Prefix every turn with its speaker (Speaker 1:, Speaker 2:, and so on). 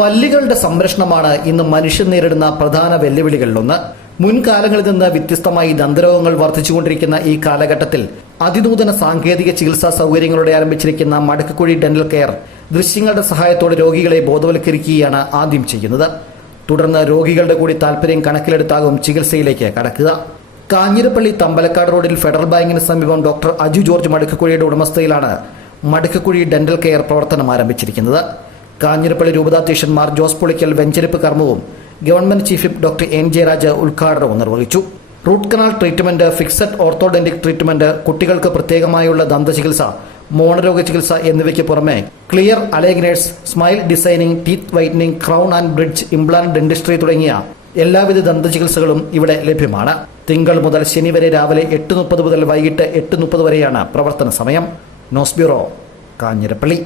Speaker 1: പല്ലുകളുടെ സംരക്ഷണമാണ് ഇന്ന് മനുഷ്യൻ നേരിടുന്ന പ്രധാന വെല്ലുവിളികളിലൊന്ന്. മുൻകാലങ്ങളിൽ നിന്ന് വ്യത്യസ്തമായി ദന്തരോഗങ്ങൾ വർദ്ധിച്ചുകൊണ്ടിരിക്കുന്ന ഈ കാലഘട്ടത്തിൽ അതിനൂതന സാങ്കേതിക ചികിത്സാ സൗകര്യങ്ങളോടെ ആരംഭിച്ചിരിക്കുന്ന മടക്കുകുഴി ഡെന്റൽ കെയർ ദൃശ്യങ്ങളുടെ സഹായത്തോടെ രോഗികളെ ബോധവൽക്കരിക്കുകയാണ് ആദ്യം ചെയ്യുന്നത്. തുടർന്ന് രോഗികളുടെ കൂടി താല്പര്യം കണക്കിലെടുത്താകും ചികിത്സയിലേക്ക് കടക്കുക. കാഞ്ഞിരപ്പള്ളി തമ്പലക്കാട് റോഡിൽ ഫെഡറൽ ബാങ്കിന് സമീപം ഡോക്ടർ അജു ജോർജ് മടക്കക്കുഴിയുടെ ഉടമസ്ഥയിലാണ് മടക്കക്കുഴി ഡെന്റൽ കെയർ പ്രവർത്തനം ആരംഭിച്ചിരിക്കുന്നത്. കാഞ്ഞിരപ്പള്ളി രൂപതാധ്യക്ഷൻ മാർ ജോസ് പുളിക്കൽ വെഞ്ചരിപ്പ് കർമ്മവും government chief doctor N Jayaraj ഉദ്ഘാടനവും നിർവഹിച്ചു. Root canal treatment fixed orthodontic treatment കുട്ടികൾക്ക് പ്രത്യേകമായുള്ള ദന്തചികിത്സ മോണരോഗ ചികിത്സ എന്നിവയ്ക്ക് പുറമെ clear aligners smile designing teeth whitening crown and bridge implant dentistry തുടങ്ങിയ എല്ലാവിധ ദന്തചികിത്സകളും ഇവിടെ ലഭ്യമാണ്. തിങ്കൾ മുതൽ ശനി വരെ രാവിലെ എട്ട് മുപ്പത് മുതൽ വൈകിട്ട് എട്ട് മുപ്പത് വരെയാണ് പ്രവർത്തന സമയം. News bureau Kanjirappally.